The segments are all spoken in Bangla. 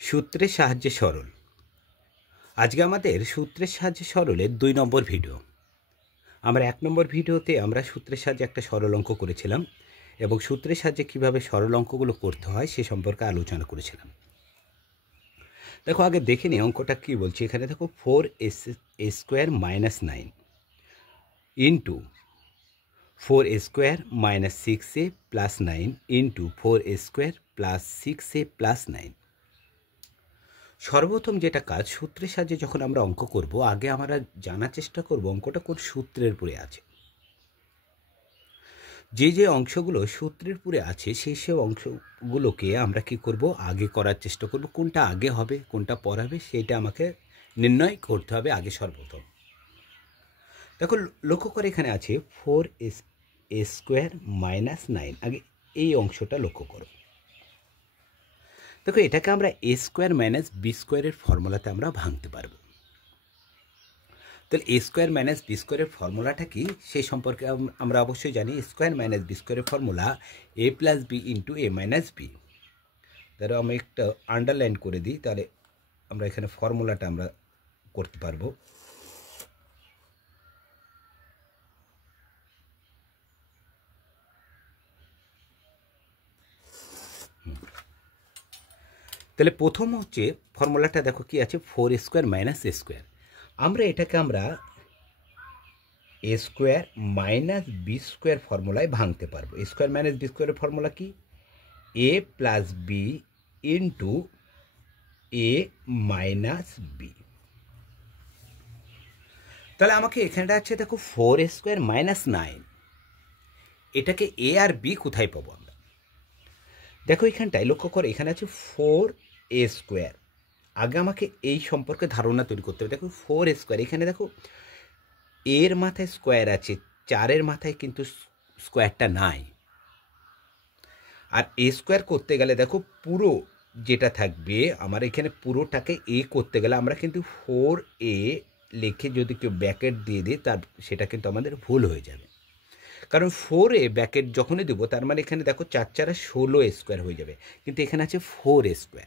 সূত্রের সাহায্যে সরল। আজকে আমাদের সূত্রের সাহায্যে সরলের 2 নম্বর ভিডিও। আমরা 1 নম্বর ভিডিওতে আমরা সূত্রের সাহায্যে একটা সরল অঙ্ক করেছিলাম এবং সূত্রের সাহায্যে কীভাবে সরল অঙ্কগুলো করতে হয় সে সম্পর্কে আলোচনা করেছিলাম। দেখো আগে দেখে নিই অঙ্কটা কী বলছে। এখানে দেখো 4a² - 9 into 4a² - 6a + 9 into 4a² + 6a + 9। সর্বপ্রথম যেটা কাজ, সূত্রের সাহায্যে যখন আমরা অঙ্ক করব, আগে আমরা জানার চেষ্টা করব অঙ্কটা কোন সূত্রের উপরে আছে। যে অংশগুলো সূত্রের উপরে আছে সেই অংশগুলোকে আমরা কি করব, আগে করার চেষ্টা করব। কোনটা আগে হবে কোনটা পরে হবে সেটা আমাকে নির্ণয় করতে হবে আগে সর্বপ্রথম। দেখো লক্ষ্য করে এখানে আছে 4a² - 9। আগে এই অংশটা লক্ষ্য করো। দেখো এটাকে আমরা a² - b² ফর্মুলাতে আমরা ভাঙতে পারবো। তাহলে a² - b² ফর্মুলাটা কি সেই সম্পর্কে আমরা অবশ্যই জানি। a² - b² formula a + b × a - b। তাহলে আমি একটা আন্ডারলাইন করে দিই, তাহলে আমরা এখানে ফর্মুলাটা আমরা করতে পারবো। তাহলে প্রথম হচ্ছে ফর্মুলাটা দেখো কি আছে, 4a² - a²। আমরা এটাকে আমরা a² - b² ফর্মুলায় ভাঙতে পারবো। a² - b² ফর্মুলা কি, a + b × a - b। তাহলে আমাকে এখানটা আছে দেখো 4a² - 9। এটাকে a আর b কোথায় পাবো আমরা? দেখো এখানটায় লক্ষ্য করো, এখানে আছে 4a²। আগে আমাকে এই সম্পর্কে ধারণা তৈরি করতে হবে। দেখো 4a², এখানে দেখো এর মাথায় স্কোয়ার আছে, 4-এর মাথায় কিন্তু স্কোয়ারটা নাই। আর a² করতে গেলে দেখো পুরো যেটা থাকবে আমার এখানে পুরোটাকে a করতে গেলে আমরা কিন্তু 4a লিখে যদি কেউ ব্যাকেট দিয়ে দিই তার সেটা কিন্তু আমাদের ভুল হয়ে যাবে। কারণ 4a ব্যাকেট যখনই দেবো তার মানে এখানে দেখো 4 × 16a² হয়ে যাবে, কিন্তু এখানে আছে 4a²।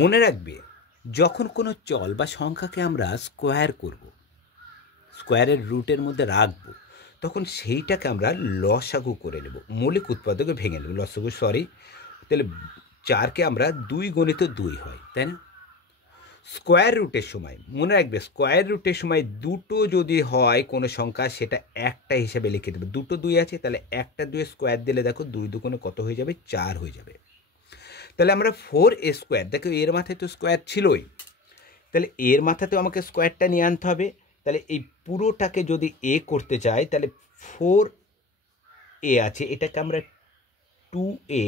মনে রাখবে, যখন কোনো চল বা সংখ্যাকে আমরা স্কোয়ার করব, স্কোয়ারের রুটের মধ্যে রাখবো, তখন সেইটাকে আমরা লসাগু করে নেব, মৌলিক উৎপাদকে ভেঙে নেব। লসাগু তাহলে 4কে আমরা 2 × 2 হয়, তাই না? স্কোয়ার রুটের সময় মনে রাখবে, স্কোয়ার রুটের সময় দুটো যদি হয় কোনো সংখ্যা সেটা একটা হিসাবে লিখে দেবে। দুটো 2 আছে, তাহলে একটা 2 স্কোয়ার দিলে দেখো 2 × 2 কত হয়ে যাবে, 4 হয়ে যাবে। তাহলে আমরা 4a², দেখো এর মাথায় তো স্কোয়ার ছিলই, তাহলে এর মাথাতেও আমাকে স্কোয়ারটা নিয়ে আনতে হবে। তাহলে এই পুরোটাকে যদি a করতে চাই, তাহলে 4a আছে, এটাকে আমরা 2a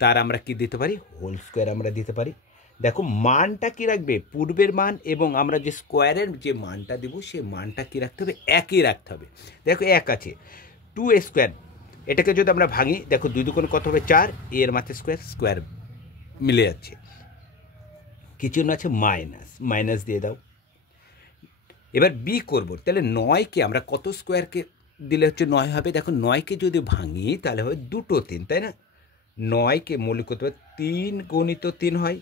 তার আমরা কি দিতে পারি, হোল স্কোয়ার আমরা দিতে পারি। দেখো মানটা কি রাখবে, পূর্বের মান, এবং আমরা যে স্কোয়ারের যে মানটা দেবো সেই মানটা কি রাখতে হবে, একই রাখতে হবে। দেখো 1 আছে, 2a², এটাকে যদি আমরা ভাঙি দেখো 2 × 2 কত হবে, 4, এর মাথায় স্কোয়ার মিলে যাচ্ছে, কিছু না আছে মাইনাস দিয়ে দাও। এবার বি করবো, তাহলে 9কে আমরা কত স্কোয়ারকে দিলে হচ্ছে 9 হবে। দেখো 9কে যদি ভাঙি তাহলে হয় 2টো 3, তাই না? 9কে মৌলিক করতে হবে 3 × 3 হয়,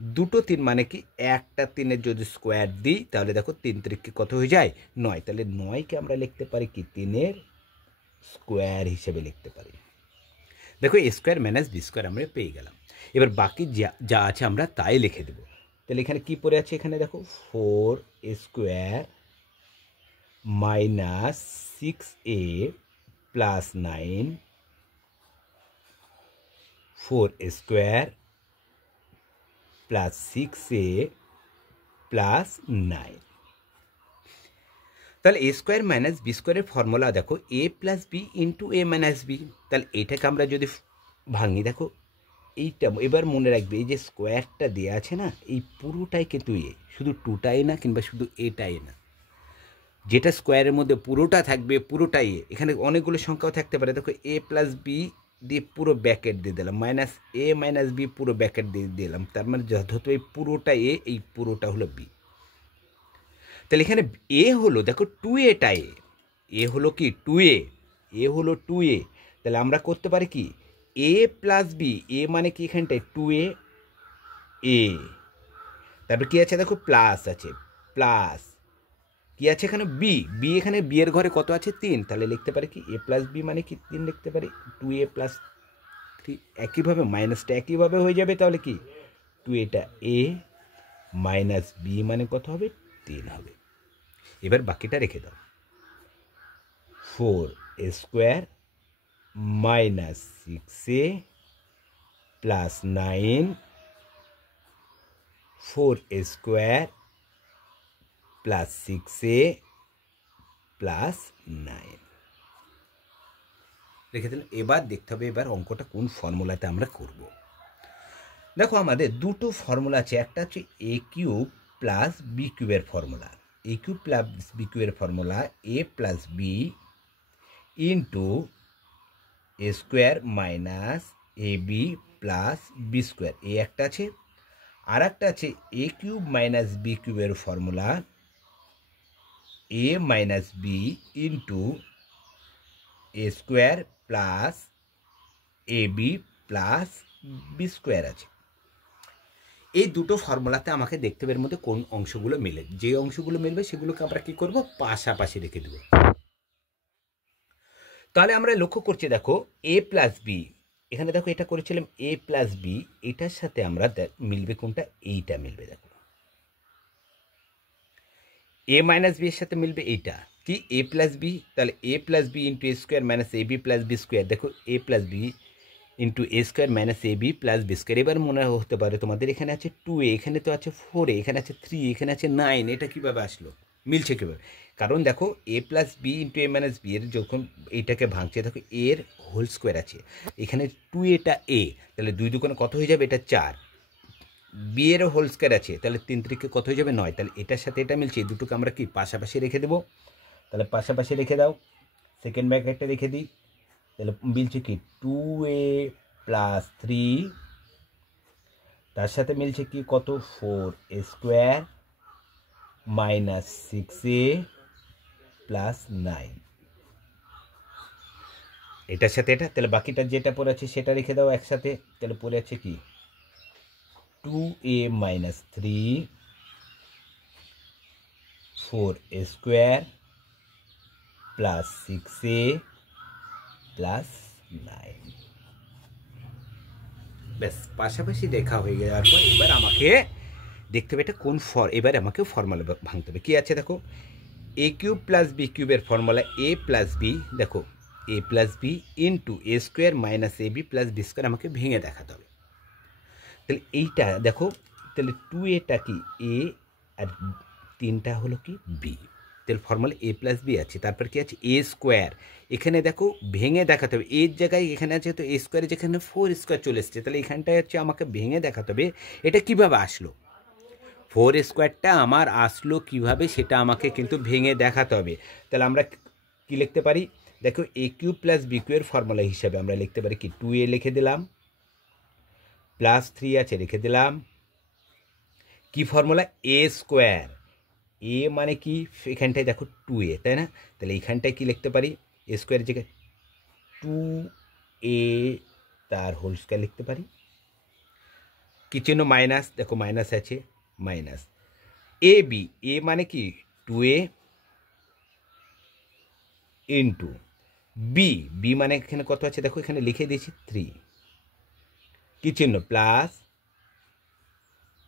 2টো 3 মানে কি, একটা 3-এর যদি স্কোয়ার দিই তাহলে দেখো 3 × 3 কত হয়ে যায়, 9। তাহলে 9কে আমরা লিখতে পারি কি, 3-এর স্কোয়ার হিসেবে লিখতে পারি। দেখো a² - b² আমরা পেয়ে গেলাম। এবার বাকি যা আছে আমরা তাই লিখে দেবো। তাহলে এখানে কি পড়ে আছে, এখানে দেখো 4a² - 6a + 9, 4a² + 6a + 9। তাহলে a² - b² ফর্মুলা দেখো a + b × a - b। তাহলে এটাকে আমরা যদি ভাঙি, দেখো এইটা এবার মনে রাখবে, এই যে স্কোয়ারটা দেওয়া আছে না, এই পুরোটাই কিন্তু a, শুধু 2টাই না কিংবা শুধু এটাই না, যেটা স্কোয়ারের মধ্যে পুরোটা থাকবে পুরোটাই a। এখানে অনেকগুলো সংখ্যাও থাকতে পারে। দেখো a + b দিয়ে পুরো ব্যাকেট দিয়ে দিলাম, -a - b পুরো ব্যাকেট দিয়ে দিলাম, তার মানে যথাযথ এই পুরোটা a, এই পুরোটা হলো b। তাহলে এখানে a হলো দেখো 2a হলো কি 2a, হলো 2a। তাহলে আমরা করতে পারি কি, এ প্লাস বি, এ মানে কি এখানটায় 2a এ, তারপর কী আছে দেখো প্লাস আছে, প্লাস কী আছে এখানে বি, বি এখানে বি এর ঘরে কত আছে 3, তাহলে লিখতে পারে কি এ প্লাস বি মানে কি 3 লিখতে পারি, 2a প্লাস 3, একইভাবে মাইনাসটা একইভাবে হয়ে যাবে, তাহলে কি 2 এটা এ মাইনাস বি মানে কত হবে 3 হবে। এবার বাকিটা রেখে দাও, 4a square minus 6a plus 9, 4a square plus 6a plus 9 রেখে দিলাম। এবার দেখতে হবে এবার অঙ্কটা কোন ফর্মুলাতে আমরা করব। দেখো আমাদের দুটো ফর্মুলা আছে, একটা হচ্ছে এ কিউব প্লাস বি কিউবের ফর্মুলা, এ কিউব প্লাস বি কিউবের formula A plus b into A square minus A B plus B square, এ একটা আছে। আর একটা আছে এ কিউব মাইনাস বি কিউবের formula A minus B into A square plus A B plus B square আছে। এই দুটো ফর্মুলাতে আমাকে দেখতে হবে এর মধ্যে কোন অংশগুলো মিলে, যে অংশগুলো মিলবে সেগুলোকে আমরা কি করব পাশাপাশি রেখে দেব। তাহলে আমরা লক্ষ্য করছি দেখো এ প্লাস বি, এখানে দেখো এটা করেছিলাম এ প্লাস বি, এটার সাথে আমরা মিলবে কোনটা, এইটা মিলবে, দেখো এ মাইনাস বি এর সাথে মিলবে এইটা কি এ প্লাস বি, তাহলে এ plus b into A square minus A B plus B square, দেখো এ plus b into A square minus A B plus B square. এবার মনে হতে পারে তোমাদের এখানে আছে 2a, এখানে তো আছে 4a, এখানে আছে 3, এখানে আছে 9, এটা কীভাবে আসলো, মিলছে কীভাবে? কারণ দেখো এ plus b into a minus B এর যখন এইটাকে ভাঙছে দেখো এর হোল স্কোয়ার আছে, এখানে 2a এ, তাহলে 2 দুগুণে কত হয়ে যাবে, এটা 4, বি এর হোল স্কোয়ার আছে, তাহলে 3 3 কত হয়ে যাবে 9, তাহলে এটার সাথে এটা মিলছে, এই দুটোকে আমরা কি পাশাপাশি রেখে দেবো। তাহলে পাশাপাশি রেখে দাও, সেকেন্ড ব্র্যাকেটটা রেখে দিই, তাহলে মিলছে কি 2a প্লাস 3, তার সাথে মিলছে কি কত 4a square minus 6a plus 9, এটার সাথে এটা, তাহলে বাকিটা যেটা পড়ে আছে সেটা রেখে দাও একসাথে, তাহলে পড়ে আছে কি 2a minus 3 4a square plus 6a plus 9। ব্যাস পাশাপাশি দেখা হয়ে যাওয়ার পর এবার আমাকে দেখতে হবে এটা কোন এবার আমাকে ফর্মুলা ভাঙতে হবে। কী আছে দেখো এ কিউব প্লাস বি কিউবের ফর্মুলা এ প্লাস বি, দেখো এ plus b into A square minus A B plus B square আমাকে ভেঙে দেখাতে হবে। তাহলে এইটা দেখো, তাহলে 2a কি এ আর 3টা হলো কি বি, তাহলে ফর্মুলা এ প্লাস বি আছে, তারপর কি আছে এ স্কোয়ার, এখানে দেখো ভেঙে দেখাতে হবে, এর জায়গায় এখানে আছে তো এ স্কোয়ারে যেখানে 4 স্কোয়ার চলে এসছে, তাহলে এখানটায় হচ্ছে আমাকে ভেঙে দেখাতে হবে এটা কিভাবে আসলো, 4 স্কোয়ারটা আমার আসলো কিভাবে সেটা আমাকে কিন্তু ভেঙে দেখাতে হবে। তাহলে আমরা কি লিখতে পারি দেখো এ কিউ প্লাস বি কিউ এর ফর্মুলা হিসাবে আমরা লিখতে পারি কি 2a লিখে দিলাম প্লাস 3 আছে রেখে দিলাম, কি ফর্মুলা এ স্কোয়ার, এ মানে কি এখানটায় দেখো 2a তাই না, তাহলে এইখানটায় কি লিখতে পারি এ স্কোয়ার জায়গায় 2a তার হোল স্কোয়ার লিখতে পারি, কি চিহ্ন মাইনাস, দেখো মাইনাস আছে মাইনাস এ বি, এ মানে কি 2a ইন্টু বি, বি মানে এখানে কত আছে দেখো এখানে লিখে দিয়েছি 3, কি চিহ্ন প্লাস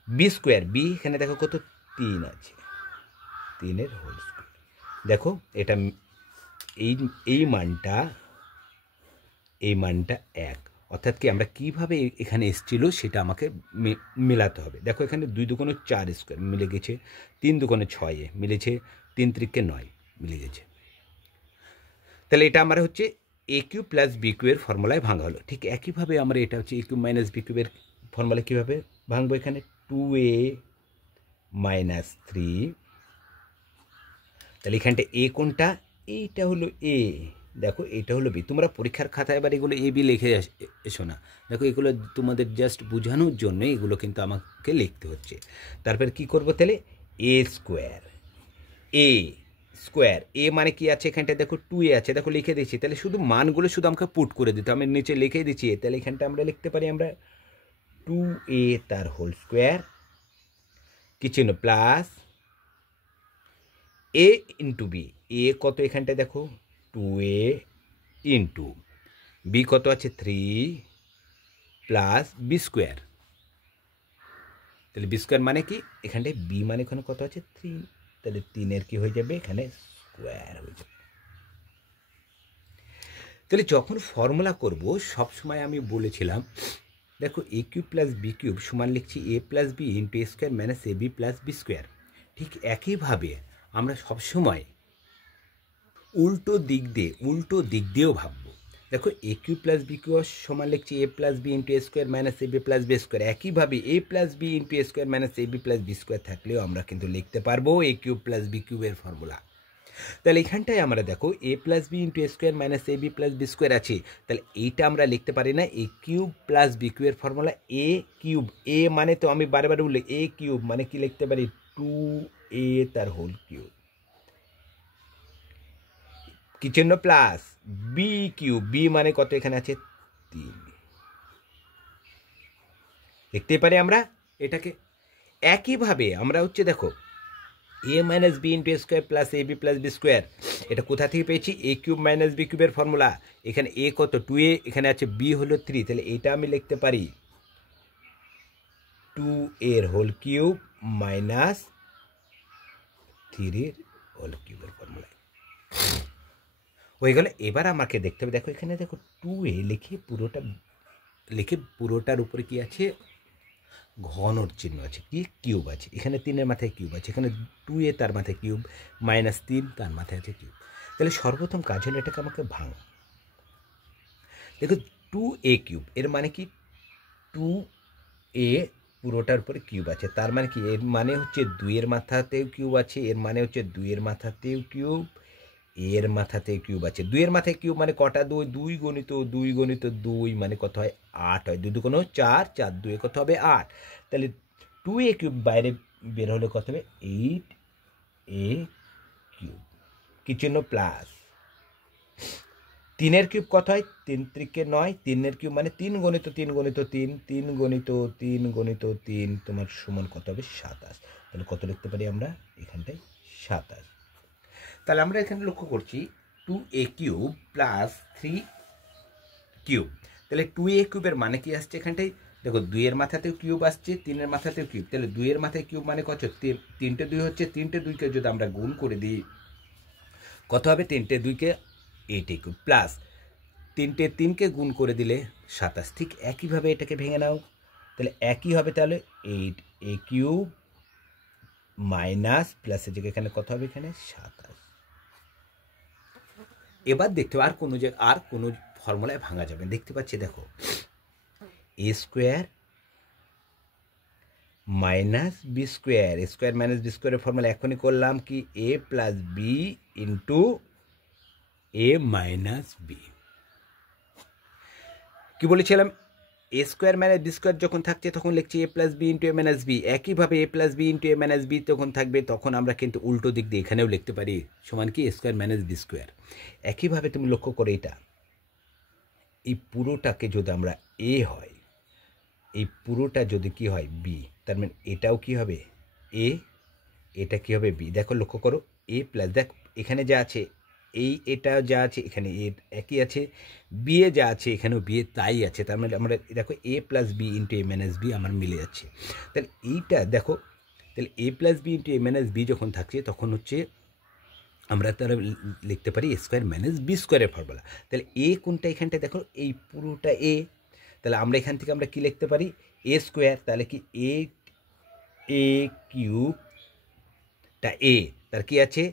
বি স্কোয়ার, বি এখানে দেখো কত 3 আছে, 3 হোল স্কোয়ার, দেখো এটা এই মানটা 1, অর্থাৎ কি আমরা কিভাবে এখানে এসেছিল সেটা আমাকে মেলাতে হবে। দেখো এখানে 2 দুগুণে 4 স্কোয়ার মিলে গেছে, 3 দুগুণে 6 মিলেছে, 3 3 9 মিলে গেছে, তাহলে এটা আমার হচ্ছে এ কিউ প্লাস বি কিউ এর ফর্মুলায় ভাঙা হলো। ঠিক একইভাবে আমরা এটা হচ্ছে এ কিউ মাইনাস বি কিউবের ফর্মুলা কীভাবে ভাঙবো, এখানে 2a মাইনাস 3, তাহলে এখানটা এ কোনটা, এইটা হলো এ, দেখো এটা হলো বি, তোমরা পরীক্ষার খাতায় এবার এগুলো এ বি লিখে এসো না, দেখো এগুলো তোমাদের জাস্ট বোঝানোর জন্য এগুলো কিন্তু আমাকে লিখতে হচ্ছে। তারপর কি করব তাহলে এ স্কোয়ার, এ স্কোয়ার, এ মানে কি আছে এখানটা দেখো 2a আছে, দেখো লিখে দিচ্ছি, তাহলে শুধু মানগুলো শুধু আমাকে পুট করে দিতে, আমি নিচে লিখে দিচ্ছি, তাহলে এখানটা আমরা লিখতে পারি আমরা 2a তার হোল স্কোয়ার কি চিহ্ন প্লাস এ ইন্টু বি, এ কত এখানটা দেখো 2a ইন্টু বি কত আছে 3 প্লাস বি স্কোয়ার, তাহলে বি স্কোয়ার মানে কি এখানটায় বি মানে এখানে কত আছে 3, তাহলে 3-এর কি হয়ে যাবে এখানে স্কোয়ার হয়ে যাবে। তাহলে যখন ফর্মুলা করব সবসময় আমি বলেছিলাম দেখো এ কিউব প্লাস বি কিউব সমান লিখছি এ plus b into A square minus A B plus B square. ঠিক একইভাবে আমরা সবসময় উল্টো দিক দিয়েও ভাববো। দেখো এ কিউব প্লাস বি কিউব সমান লিখছি এ plus b into A square minus A B plus B square. একইভাবে এ plus b into A square minus A B plus B square থাকলেও আমরা কিন্তু লিখতে পারবো এ কিউব প্লাস বি কিউবের ফর্মুলা। তাহলে এখানটায় আমরা দেখো এ plus b into A square minus A B plus B square আছে, তাহলে এইটা আমরা লিখতে পারি না এ কিউব প্লাস বি কিউবের ফর্মুলা এ কিউব, এ মানে তো আমি বারে উল্লেখ, এ কিউব মানে কি লিখতে পারি 2a তার হোল কিউব কি চিহ্ন প্লাস বি কিউব, বি মানে কত এখানে আছে 3, লিখতে পারি আমরা এটাকে। একইভাবে আমরা হচ্ছে দেখো এ minus B into A square plus A B plus B square, এটা কোথা থেকে পেয়েছি এ কিউব মাইনাস বি কিউবের ফর্মুলা। এখানে এ কত 2a, এখানে আছে বি হলো 3, তাহলে এটা আমি লিখতে পারি 2a whole cube minus 3 whole কিউবের ফর্মুলা হয়ে গেল। এবার আমাকে দেখতে হবে দেখো এখানে দেখো 2a লিখে পুরোটার উপরে কি আছে ঘনর চিহ্ন আছে, কি কিউব আছে, এখানে 3-এর মাথায় কিউব আছে, এখানে 2a তার মাথায় কিউব মাইনাস 3 তার মাথায় আছে কিউব। তাহলে সর্বপ্রথম কাজ হলো এটাকে আমাকে ভাঙ। দেখো 2a কিউব এর মানে কি 2a পুরোটার উপরে কিউব আছে, তার মানে কি এর মানে হচ্ছে 2-এর মাথাতেও কিউব আছে, এর মানে হচ্ছে 2-এর মাথাতেও কিউব, এর মাথাতেও কিউব আছে। 2-এর মাথায় কিউব মানে কটা 2, 2 গণিত 2 মানে কত হয় 8 হয়, 2 2 4, 4 2 কত হবে 8, তাহলে 2a কিউব বাইরে বের হলে কত হবে 8a কিউব কি চিহ্ন প্লাস 3-এর কিউব কত হয় 3 3 9, 3-এর কিউব মানে 3 গণিত 3 গণিত 3, 3 গণিত 3 গণিত 3 তোমার সমান কত হবে 27, তাহলে কত লিখতে পারি আমরা এখানটায় 27। তাহলে আমরা এখানে লক্ষ্য করছি 2a কিউব প্লাস 3 কিউব, তাহলে 2a কিউবের মানে কি আসছে এখানটায় দেখো 2-এর মাথাতেও কিউব আসছে 3-এর মাথাতেও কিউব, তাহলে 2-এর মাথায় কিউব মানে কত 3টে 2 হচ্ছে, 3টে 2কে যদি আমরা গুণ করে দিই কত হবে 3টে 2কে 8a কিউব প্লাস 3টে 3কে গুণ করে দিলে 27। ঠিক একইভাবে এটাকে ভেঙে নাও, তাহলে একই হবে, তাহলে 8a কিউব মাইনাস প্লাসের জায়গায় এখানে কত হবে এখানে 27। এবার দেখতে আর কোনো ফর্মুলায় ভাঙা যাবে, দেখতে পাচ্ছি দেখো a square minus b square, A square minus B স্কোয়ারের ফর্মুলা এখনই করলাম কি এ plus b into a minus B. কি বলেছিলাম এ স্কোয়ার মাইনাস বি স্কোয়ার যখন থাকছে তখন লিখছি এ plus b into a minus B, একইভাবে এ plus b into a minus B তখন থাকবে, তখন আমরা কিন্তু উল্টো দিক দিয়ে এখানেও লিখতে পারি সমান কি এ স্কোয়ার মাইনাস বি স্কোয়ার। একইভাবে তুমি লক্ষ্য করে এটা এই পুরোটাকে যদি আমরা এ হয়, এই পুরোটা যদি কি হয় বি, তার মানে এটাও কি হবে এ, এটা কি হবে বি। দেখো লক্ষ্য করো এ প্লাস দেখ এখানে যা আছে এটা যা আছে এখানে এ একই আছে, বি এ যা আছে এখানেও বি এ তাই আছে, তার মানে আমরা দেখো এ plus b into a minus B আমার মিলে যাচ্ছে। তাহলে এইটা দেখো তাহলে এ plus b into a minus B যখন থাকছে তখন হচ্ছে আমরা তারা লিখতে পারি এ স্কোয়ার মাইনাস বি স্কোয়ারের ফর্মুলা। তাহলে এ কোনটা এখানটা দেখো এই পুরোটা এ, তাহলে আমরা এখান থেকে আমরা কি লিখতে পারি এ স্কোয়ার, তাহলে কি এ কিউবটা এ, তার কি আছে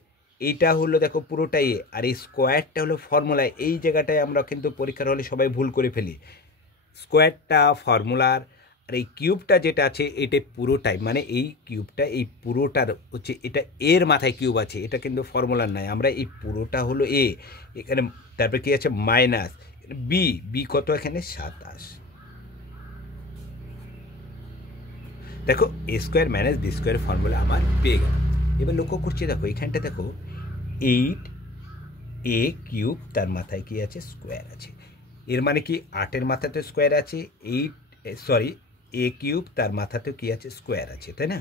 এইটা হলো দেখো পুরোটা এ, আর এই স্কোয়ারটা হলো ফর্মুলা। এই জায়গাটায় আমরা কিন্তু পরীক্ষার হলে সবাই ভুল করে ফেলি, স্কোয়ারটা ফর্মুলার আর এই কিউবটা যেটা আছে এটা পুরোটাই, মানে এই কিউবটা এই পুরোটার হচ্ছে এটা এর মাথায় কিউব আছে, এটা কিন্তু ফর্মুলার নয়, আমরা এই পুরোটা হলো এ, এখানে তারপরে কি আছে মাইনাস বি কত এখানে 27। দেখো a square minus b square formula আমার পেয়ে গেল। এবার লক্ষ্য করছি দেখো এখানটা দেখো 8 এ কিউব, তার মাথায় কি আছে, স্কোয়ার আছে। এর মানে কি 8-এর মাথাতে স্কোয়ার আছে, এ কিউব তার মাথাতেও কি আছে, স্কোয়ার আছে, তাই না?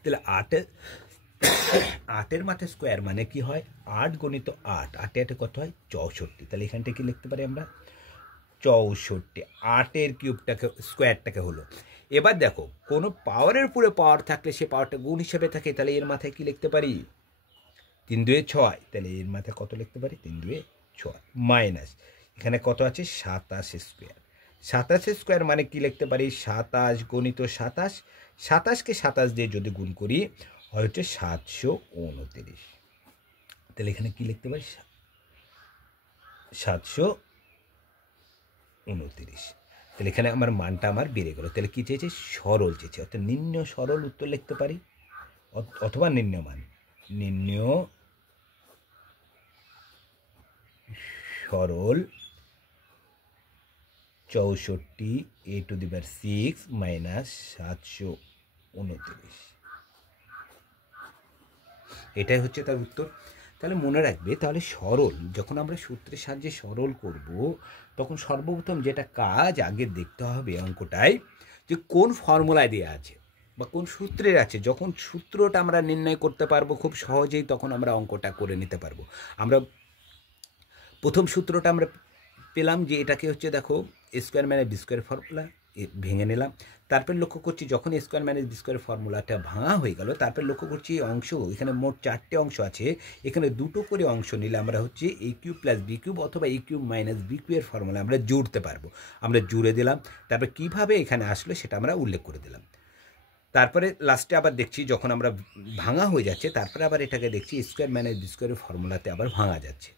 তাহলে 8-এর মাথায় স্কোয়ার মানে কি হয়, 8 গুণিত 8, 8 কত হয়, 64। তাহলে এখানটা কি লিখতে পারি আমরা, 64। 8-এর কিউবটাকে, স্কোয়ারটাকে হলো। এবার দেখো কোনো পাওয়ারের উপরে পাওয়ার থাকলে সে পাওয়ারটা গুণ হিসেবে থাকে, তাহলে এর মাথায় কি লিখতে পারি, 3 দুয়ে 6, তাহলে এর মাথায় কত লিখতে পারি, 3 দুয়ে 6 মাইনাস এখানে কত আছে, 27 স্কোয়ার। 27 স্কোয়ার মানে কি লিখতে পারি, 27 গুণিত 27, 27কে 27 দিয়ে যদি গুণ করি হয় হচ্ছে 729। তাহলে এখানে কি লিখতে পারি, 729। তাহলে এখানে আমার মানটা আমার বেড়ে গেল। তাহলে কী চেয়েছে, সরল চেয়েছে, অর্থাৎ নিম্ন সরল উত্তর লিখতে পারি, অথবা নিম্ন মান, নিম্ন সরল 64 a to the power 6 minus 729। এটাই হচ্ছে তার উত্তর। তাহলে মনে রাখবে, তাহলে সরল যখন আমরা সূত্রের সাহায্যে সরল করব, তখন সর্বপ্রথম যেটা কাজ আগে দেখতে হবে অঙ্কটায়, যে কোন ফর্মুলায় দেওয়া আছে বা কোন সূত্রের আছে। যখন সূত্রটা আমরা নির্ণয় করতে পারবো খুব সহজেই, তখন আমরা অঙ্কটা করে নিতে পারবো। আমরা প্রথম সূত্রটা আমরা পেলাম যে এটাকে হচ্ছে, দেখো স্কোয়ার মানে বি স্কোয়ার ফর্মুলা, ভেঙে নিলাম। তারপর লক্ষ্য করছি যখন স্কোয়ার মাইনাস বি স্কোয়ার ফর্মুলাটা ভাঙা হয়ে গেল, তারপর লক্ষ্য করছি অংশ, এখানে মোট 4টে অংশ আছে, এখানে 2টো করে অংশ নিলে আমরা হচ্ছে এ কিউব প্লাস বি কিউব অথবা এ কিউব মাইনাস বি কিউবের ফর্মুলা আমরা জুড়তে পারবো। আমরা জুড়ে দিলাম, তারপর কীভাবে এখানে আসলো সেটা আমরা উল্লেখ করে দিলাম। তারপরে লাস্টে আবার দেখছি যখন আমরা ভাঙা হয়ে যাচ্ছে, তারপরে আবার এটাকে দেখছি স্কোয়ার মাইনাস বি স্কোয়ারের ফর্মুলাতে আবার ভাঙা যাচ্ছে,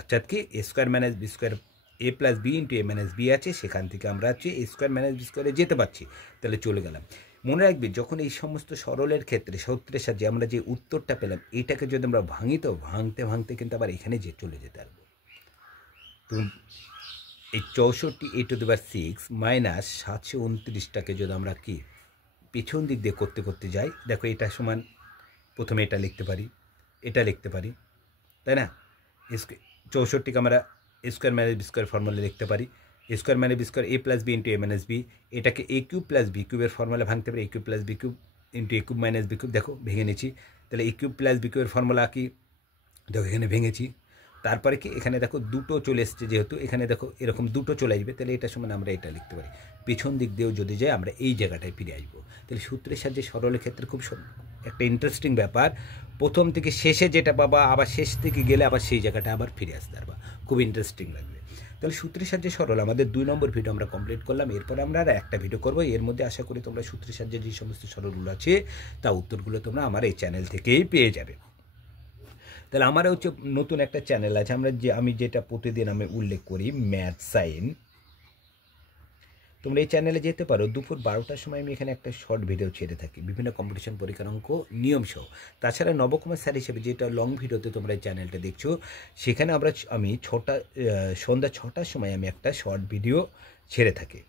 অর্থাৎ কি square minus b square a plus b into a minus B আছে, সেখান থেকে আমরা হচ্ছে এ স্কোয়ার মাইনাস বি স্কোয়ারে যেতে পারছি। তাহলে চলে গেলাম। মনে রাখবে, যখন এই সমস্ত সরলের ক্ষেত্রে সূত্রের সাহায্যে আমরা যে উত্তরটা পেলাম, এটাকে যদি আমরা ভাঙি, তো ভাঙতে ভাঙতে কিন্তু আবার এখানে চলে যেতে পারবো। তো এই 64 এ টু দি পাওয়ার 6 মাইনাস 729টাকে যদি আমরা কি পিছন দিক দিয়ে করতে করতে যাই, দেখো এটা সমান, প্রথমে এটা লিখতে পারি, এটা লিখতে পারি, তাই না? 64কে আমরা square minus b square formula লিখতে পারি, square minus b square a plus b into a minus b. এটাকে এ কিউব প্লাস বি কিউবের ফর্মুলা ভাঙতে পারি, a cube plus b cube into a cube minus b cube. দেখো ভেঙে নিচ্ছি, তাহলে এ কিউব প্লাস বি কিউবের ফর্মুলা কি, দেখো এখানে ভেঙেছি। তারপরে কি এখানে দেখো 2টো চলে এসছে, যেহেতু এখানে দেখো এরকম 2টো চলে আসবে, তাহলে এটা সমান আমরা এটা লিখতে পারি। পিছন দিক দিয়েও যদি যাই আমরা এই জায়গাটায় ফিরে আসবো। তাহলে সূত্রের সাহায্যে সরলের ক্ষেত্রে খুব একটা ইন্টারেস্টিং ব্যাপার, প্রথম থেকে শেষে যেটা পাবা, আবার শেষ থেকে গেলে আবার সেই জায়গাটা আবার ফিরে আসতে পারবা, খুব ইন্টারেস্টিং লাগবে। তাহলে সূত্রের সাহায্যে সরল আমাদের 2 নম্বর ভিডিও আমরা কমপ্লিট করলাম। এরপরে আমরা আর একটা ভিডিও করবো, এর মধ্যে আশা করি তোমরা সূত্রের সাহায্যে যে সমস্ত সরলগুলো আছে তা উত্তরগুলো তোমরা আমার এই চ্যানেল থেকেই পেয়ে যাবে। তাহলে আমার হচ্ছে নতুন একটা চ্যানেল আছে, আমি যেটা প্রতিদিন আমি উল্লেখ করি, ম্যাথ সাইন। তোমরা এই চ্যানেলে যেতে পারো, দুপুর 12টার সময় আমি এখানে একটা শর্ট ভিডিও ছেড়ে থাকি, বিভিন্ন কম্পিটিশন পরীক্ষার অঙ্ক নিয়ম সহ। তাছাড়া নবকুমার স্যার হিসেবে যেটা লং ভিডিওতে তোমরা এই চ্যানেলটা দেখছো, সেখানে আমি সন্ধ্যা 6টার সময় আমি একটা শর্ট ভিডিও ছেড়ে থাকি,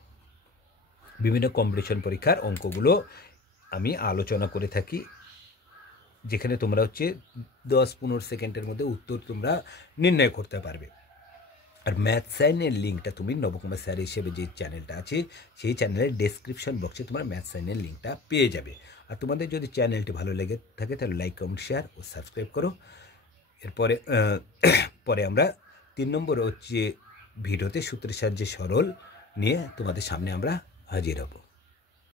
বিভিন্ন কম্পিটিশন পরীক্ষার অঙ্কগুলো আমি আলোচনা করে থাকি, যেখানে তোমরা হচ্ছে 10-15 সেকেন্ডের মধ্যে উত্তর তোমরা নির্ণয় করতে পারবে। আর ম্যাথ সাইনের লিঙ্কটা তুমি নবকুমার স্যার হিসেবে যে চ্যানেলটা আছে, সেই চ্যানেলের ডেসক্রিপশন বক্সে তোমার ম্যাথ সাইনের লিঙ্কটা পেয়ে যাবে। আর তোমাদের যদি চ্যানেলটি ভালো লেগে থাকে তাহলে লাইক, কমেন্ট, শেয়ার ও সাবস্ক্রাইব করো। এরপরে পরে আমরা 3 নম্বর হচ্ছে ভিডিওতে সূত্রের সাহায্যে সরল নিয়ে তোমাদের সামনে আমরা হাজির হব।